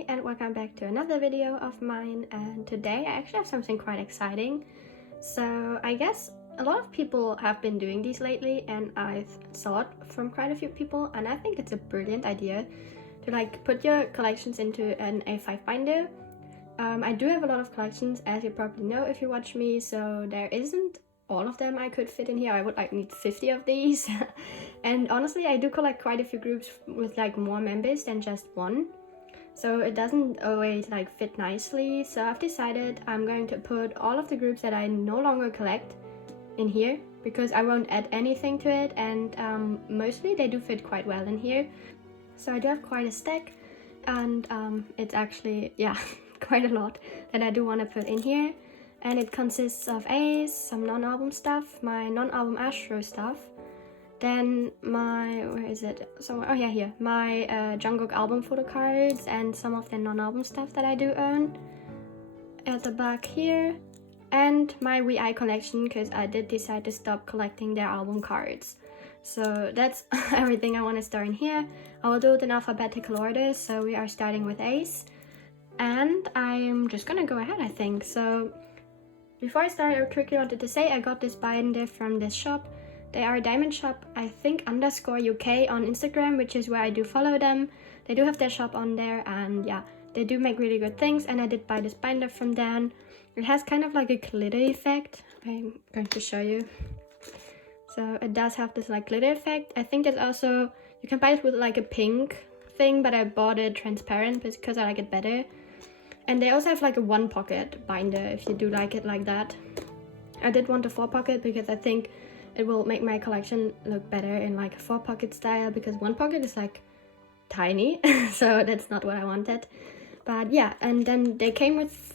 Hi and welcome back to another video of mine, and today I actually have something quite exciting. So I guess a lot of people have been doing these lately, and I've saw it from quite a few people, and I think it's a brilliant idea to put your collections into an A5 binder. I do have a lot of collections, as you probably know if you watch me, so there isn't all of them I could fit in here. I would need 50 of these. And honestly, I do collect quite a few groups with more members than just one, so it doesn't always fit nicely. So I've decided I'm going to put all of the groups that I no longer collect in here, because I won't add anything to it, and mostly they do fit quite well in here. So I do have quite a stack, and it's actually, yeah, quite a lot that I do want to put in here. And it consists of A's, some non-album stuff, my non-album Astro stuff, then my, where is it? So, oh yeah, here. My Jungkook album photocards and some of the non-album stuff that I do own at the back here. And my WEi collection, because I did decide to stop collecting their album cards. So that's everything I want to store in here. I will do it in alphabetical order, so we are starting with A's. And I'm just gonna go ahead, I think. So before I start, I quickly wanted to say I got this binder from this shop. They are a diamond shop, I think _UK on Instagram, which is where I do follow them. They do have their shop on there, and yeah, they do make really good things, and I did buy this binder from them. It has kind of like a glitter effect. I'm going to show you. So it does have this glitter effect. I think there's also, you can buy it with a pink thing, but I bought it transparent because I like it better. And they also have a one pocket binder if you do like it like that. I did want a 4-pocket because I think it will make my collection look better in a 4-pocket style, because 1 pocket is tiny. So that's not what I wanted. But yeah, and then they came with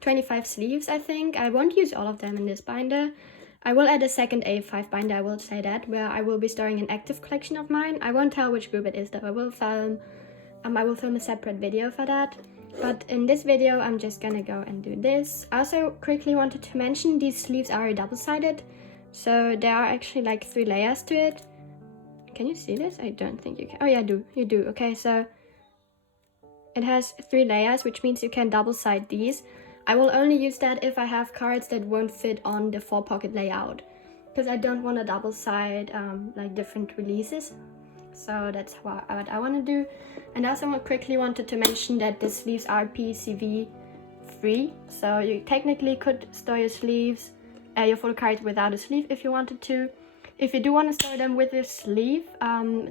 25 sleeves, I think. I won't use all of them in this binder. I will add a second A5 binder, I will say that, where I will be storing an active collection of mine. I won't tell which group it is though. I will film a separate video for that. But in this video, I'm just gonna go and do this. I also quickly wanted to mention these sleeves are double-sided. So there are actually 3 layers to it. Can you see this? I don't think you can. Oh yeah, you do. Okay, so it has 3 layers, which means you can double-side these. I will only use that if I have cards that won't fit on the 4-pocket layout, because I don't want to double-side different releases. So that's what I want to do. And I also quickly wanted to mention that the sleeves are PCV free, so you technically could store your sleeves, your photo cards without a sleeve if you wanted to. If you do want to store them with a sleeve,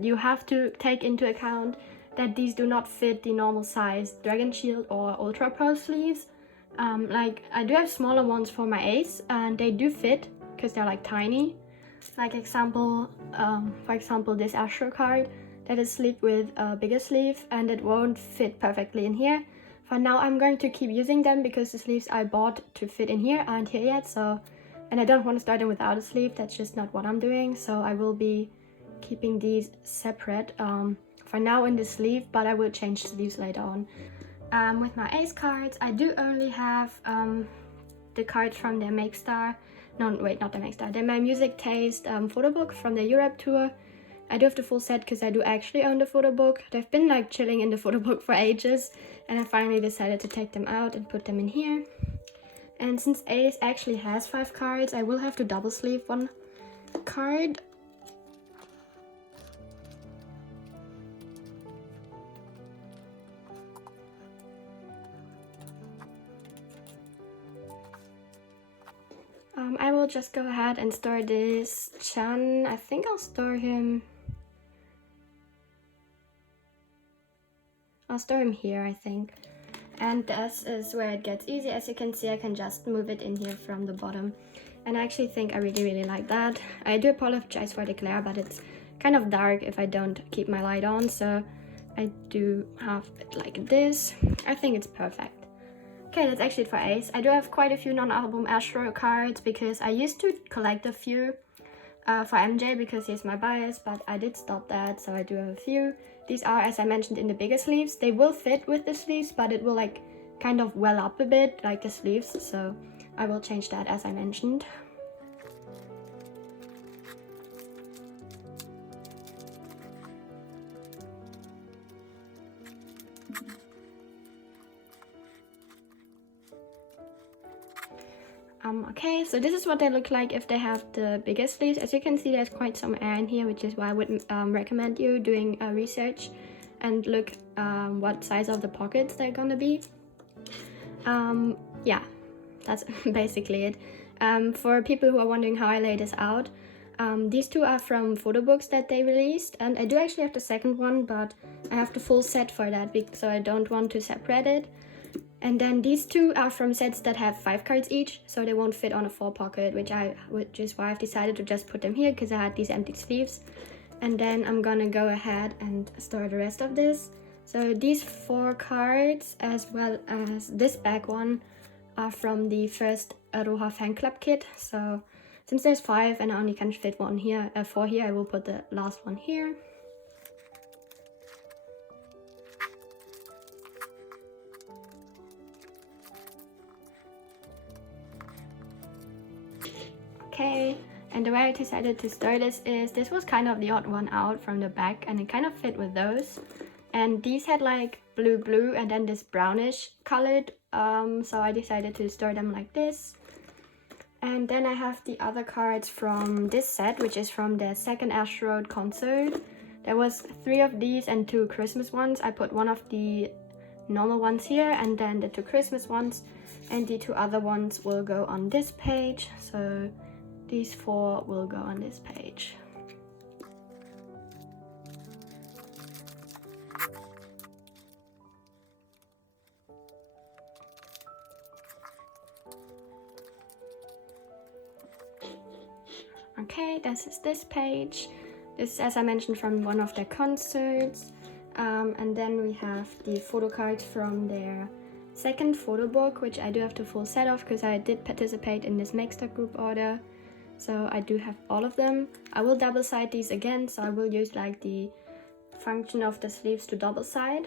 you have to take into account that these do not fit the normal size Dragon Shield or Ultra Pro sleeves. I do have smaller ones for my Ace, and they do fit because they're tiny. For example, this Astro card that is sleeved with a bigger sleeve, and it won't fit perfectly in here. For now, I'm going to keep using them because the sleeves I bought to fit in here aren't here yet. So, and I don't want to start them without a sleeve. That's just not what I'm doing. So I will be keeping these separate for now in the sleeve, but I will change sleeves later on. With my Ace cards, I do only have the cards from their Make Star. No, wait, not the Make Star. They're my Music Taste photo book from the Europe tour. I do have the full set because I do actually own the photo book. They've been chilling in the photo book for ages, and I finally decided to take them out and put them in here. And since Ace actually has 5 cards, I will have to double sleeve 1 card. I will just go ahead and store this Chan. I think I'll store him here, I think. And this is where it gets easy. As you can see, I can just move it in here from the bottom. And I actually think I really like that. I do apologize for the glare, but it's kind of dark if I don't keep my light on. So I do have it like this. I think it's perfect. Okay, that's actually it for Ace. I do have quite a few non-album Astro cards because I used to collect a few for MJ because he's my bias, but I did stop that, so I do have a few. These are, as I mentioned, in the bigger sleeves. They will fit with the sleeves, but it will kind of well up a bit like the sleeves, so I will change that as I mentioned. Okay, so this is what they look like if they have the bigger sleeves. As you can see, there's quite some air in here, which is why I would recommend you doing research and look what size of the pockets they're gonna be. Yeah, that's basically it. For people who are wondering how I lay this out, these two are from photo books that they released, and I do actually have the second one, but I have the full set for that, so I don't want to separate it. And then these two are from sets that have 5 cards each, so they won't fit on a 4 pocket, which is why I've decided to just put them here, because I had these empty sleeves. And then I'm gonna go ahead and store the rest of this. So these 4 cards, as well as this back one, are from the first Aroha fan club kit. So since there's 5 and I only can fit 4 here, I will put the last one here. Okay, and the way I decided to store this is, this was kind of the odd one out from the back, and it kind of fit with those. And these had like blue and then this brownish colored, so I decided to store them like this. And then I have the other cards from this set, which is from the second Astro concert. There was 3 of these and 2 Christmas ones. I put one of the normal ones here and then the 2 Christmas ones, and the 2 other ones will go on this page. So these 4 will go on this page. Okay, this is this page. This, as I mentioned, from one of their concerts. And then we have the photo cards from their second photo book, which I do have the full set of because I did participate in this mixed group order. So I do have all of them. I will double side these again, so I will use like the function of the sleeves to double side.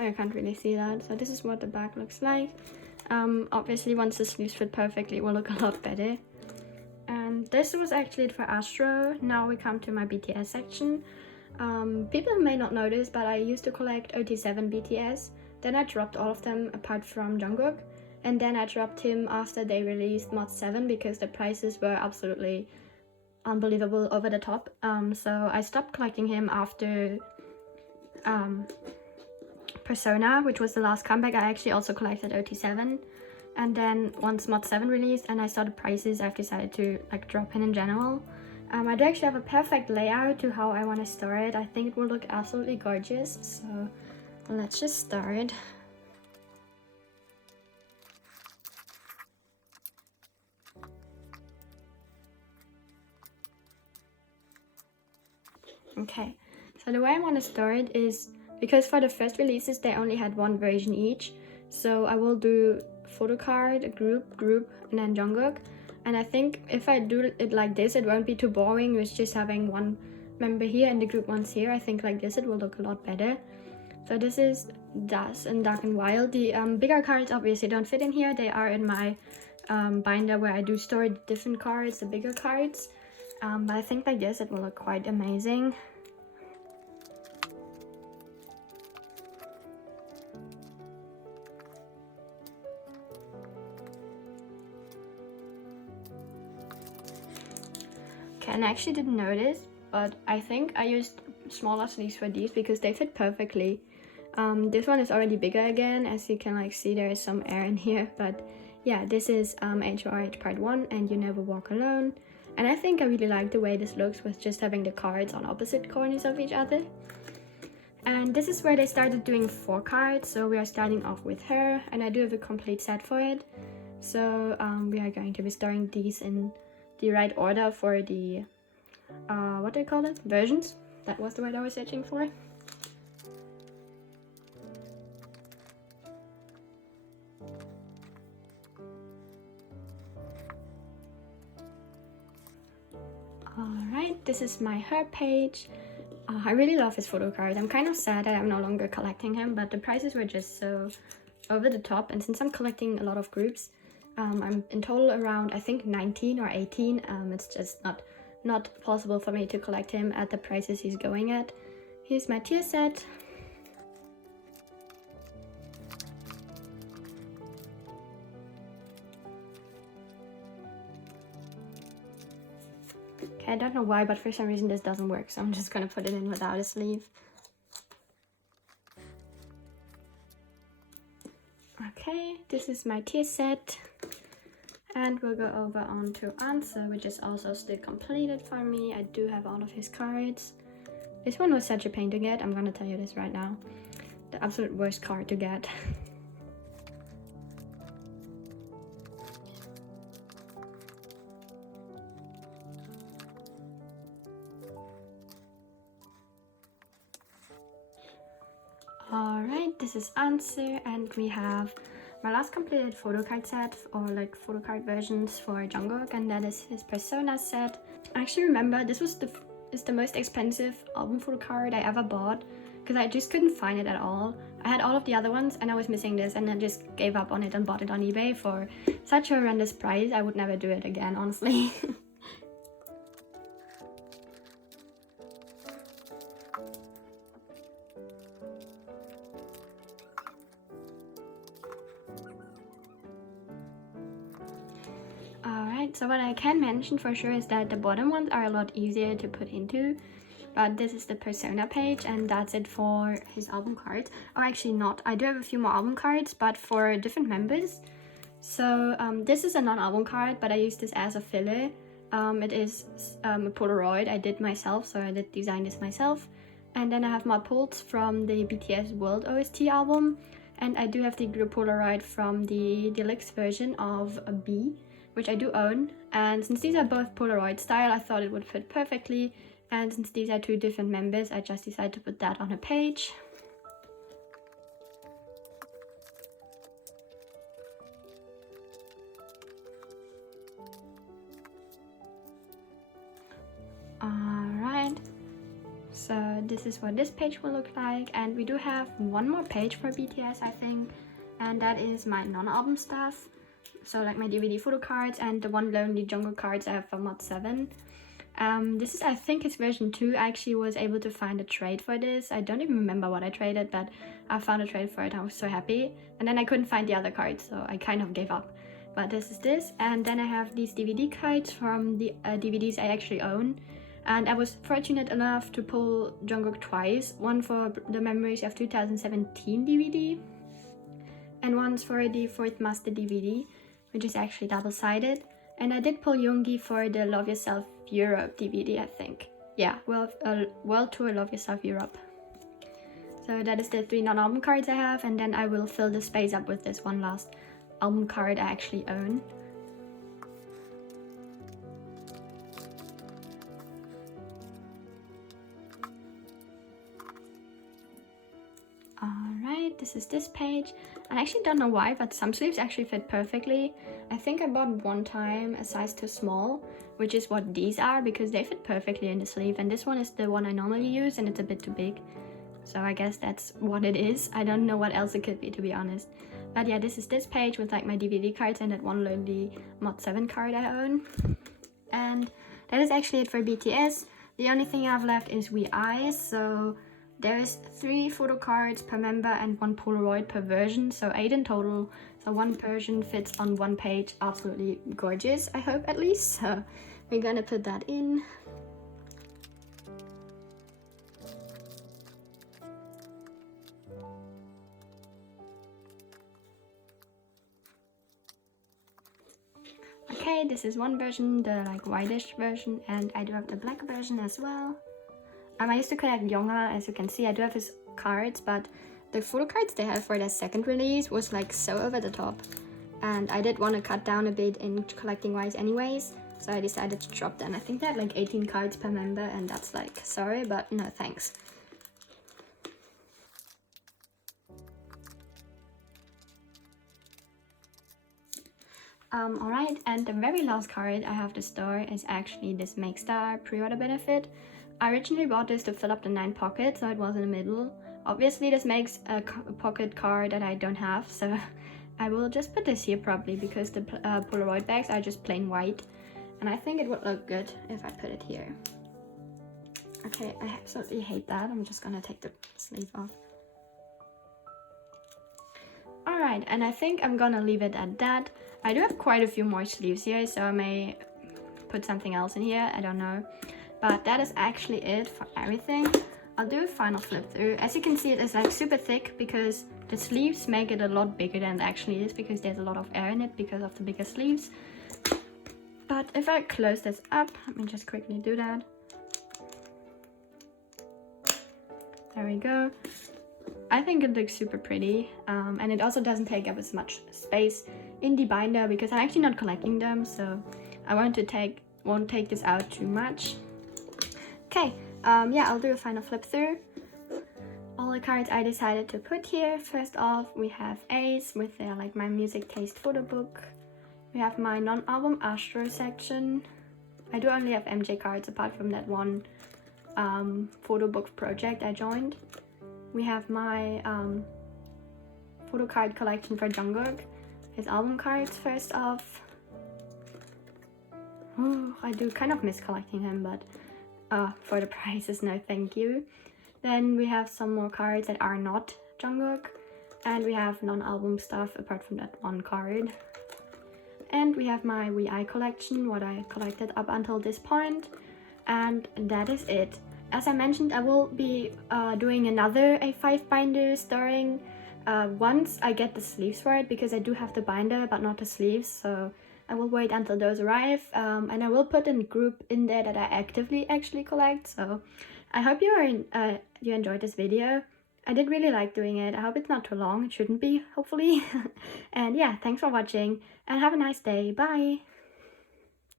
I can't really see that. So this is what the back looks like. Obviously once the sleeves fit perfectly, it will look a lot better. And this was actually it for Astro. Now we come to my BTS section. People may not notice, but I used to collect 87 BTS. Then I dropped all of them apart from Jungkook. And then I dropped him after they released Mod 7 because the prices were absolutely unbelievable, over the top. So I stopped collecting him after Persona, which was the last comeback. I actually also collected 87, and then once Mod 7 released and I saw the prices, I've decided to like drop him in general. I do actually have a perfect layout to how I want to store it. I think it will look absolutely gorgeous, so let's just start. Okay, so the way I want to store it is, because for the first releases they only had 1 version each, so I will do Photocard, group, and then Jungkook. And I think if I do it like this, it won't be too boring with just having 1 member here and the group ones here. I think like this it will look a lot better. So this is Das and Dark and Wild. The bigger cards obviously don't fit in here. They are in my binder where I do store different cards, the bigger cards. But I think like this it will look quite amazing. And I actually didn't notice, but I think I used smaller sleeves for these because they fit perfectly. This one is already bigger again, as you can like see there is some air in here, but yeah, this is HOH part 1 and You Never Walk Alone. And I think I really like the way this looks with just having the cards on opposite corners of each other. And this is where they started doing 4 cards, so we are starting off with her, and I do have a complete set for it. So we are going to be storing these in the right order for the what do you call it? Versions. That was the word I was searching for. Alright, this is my her page. I really love his photo card. I'm kind of sad that I'm no longer collecting him, but the prices were just so over the top. And since I'm collecting a lot of groups, I'm in total around, I think, 19 or 18. It's just not possible for me to collect him at the prices he's going at. Here's my tier set. Okay, I don't know why, but for some reason this doesn't work, so I'm just gonna put it in without a sleeve. Okay, this is my tier set. And we'll go over on to answer, which is also still completed for me. I do have all of his cards. This one was such a pain to get, I'm gonna tell you this right now. The absolute worst card to get. Alright, this is answer, and we have my last completed photo card set, or like photo card versions for Jungkook, and that is his Persona set. I actually remember this was the most expensive album photo card I ever bought, because I just couldn't find it at all. I had all of the other ones and I was missing this, and I just gave up on it and bought it on eBay for such a horrendous price. I would never do it again, honestly. Alright, so what I can mention for sure is that the bottom ones are a lot easier to put into. But this is the Persona page, and that's it for his album cards. Oh, actually not. I do have a few more album cards, but for different members. So this is a non-album card, but I use this as a filler. It is a Polaroid I did myself, so I did design this myself. And then I have my pulls from the BTS World OST album. And I do have the group Polaroid from the deluxe version of B, which I do own. And since these are both Polaroid style, I thought it would fit perfectly. And since these are two different members, I just decided to put that on a page. Alright, so this is what this page will look like, and we do have one more page for BTS, I think, and that is my non-album stuff. So like my DVD photo cards and the one lonely Jungkook cards I have for Mod 7. This is, I think, his version 2. I actually was able to find a trade for this. I don't even remember what I traded, but I found a trade for it. I was so happy. And then I couldn't find the other cards, so I kind of gave up. But this is this. And then I have these DVD cards from the DVDs I actually own. And I was fortunate enough to pull Jungkook twice. One for the Memories of 2017 DVD. And once for the Fourth Master DVD, which is actually double-sided. And I did pull Yoongi for the Love Yourself Europe DVD, I think. Yeah, World Tour Love Yourself Europe. So that is the 3 non-album cards I have, and then I will fill the space up with this one last album card I actually own. Alright, this is this page. I actually don't know why, but some sleeves actually fit perfectly. I think I bought one time a size too small, which is what these are, because they fit perfectly in the sleeve. And this one is the one I normally use, and it's a bit too big. So I guess that's what it is. I don't know what else it could be, to be honest. But yeah, this is this page with like my DVD cards and that one lonely Mod 7 card I own. And that is actually it for BTS. The only thing I've left is WEi, so there's 3 photo cards per member and 1 Polaroid per version, so 8 in total. So 1 version fits on 1 page. Absolutely gorgeous, I hope, at least. So we're gonna put that in. Okay, this is one version, the like whitish version, and I do have the black version as well. I used to collect Yonga, as you can see. I do have his cards, but the photo cards they had for their second release was like so over the top. And I did want to cut down a bit in collecting wise anyways, so I decided to drop them. I think they had like 18 cards per member, and that's like, sorry, but no thanks. Alright, and the very last card I have to store is actually this Make Star pre-order benefit. I originally bought this to fill up the 9 pockets, so it was in the middle. Obviously this makes a pocket card that I don't have, so I will just put this here probably, because the Polaroid bags are just plain white. And I think it would look good if I put it here. Okay, I absolutely hate that. I'm just gonna take the sleeve off. Alright, and I think I'm gonna leave it at that. I do have quite a few more sleeves here, so I may put something else in here, I don't know. But that is actually it for everything. I'll do a final flip through. As you can see, it is like super thick because the sleeves make it a lot bigger than it actually is, because there's a lot of air in it because of the bigger sleeves. But if I close this up, let me just quickly do that. There we go. I think it looks super pretty, and it also doesn't take up as much space in the binder because I'm actually not collecting them, so I won't take this out too much. Okay, yeah, I'll do a final flip through. All the cards I decided to put here. First off, we have Ace with their like my music taste photo book. We have my non-album Astro section. I do only have MJ cards apart from that one photo book project I joined. We have my photo card collection for Jungkook, his album cards first off. Oh, I do kind of miss collecting him, but for the prices, no thank you. Then we have some more cards that are not Jungkook, and we have non-album stuff apart from that one card. And we have my WEi collection, what I collected up until this point, and that is it. As I mentioned, I will be doing another A5 binder storing once I get the sleeves for it, because I do have the binder but not the sleeves, so I will wait until those arrive, and I will put a group in there that I actively actually collect. So I hope you enjoyed this video. I did really like doing it. I hope it's not too long. It shouldn't be, hopefully. And yeah, thanks for watching and have a nice day. Bye!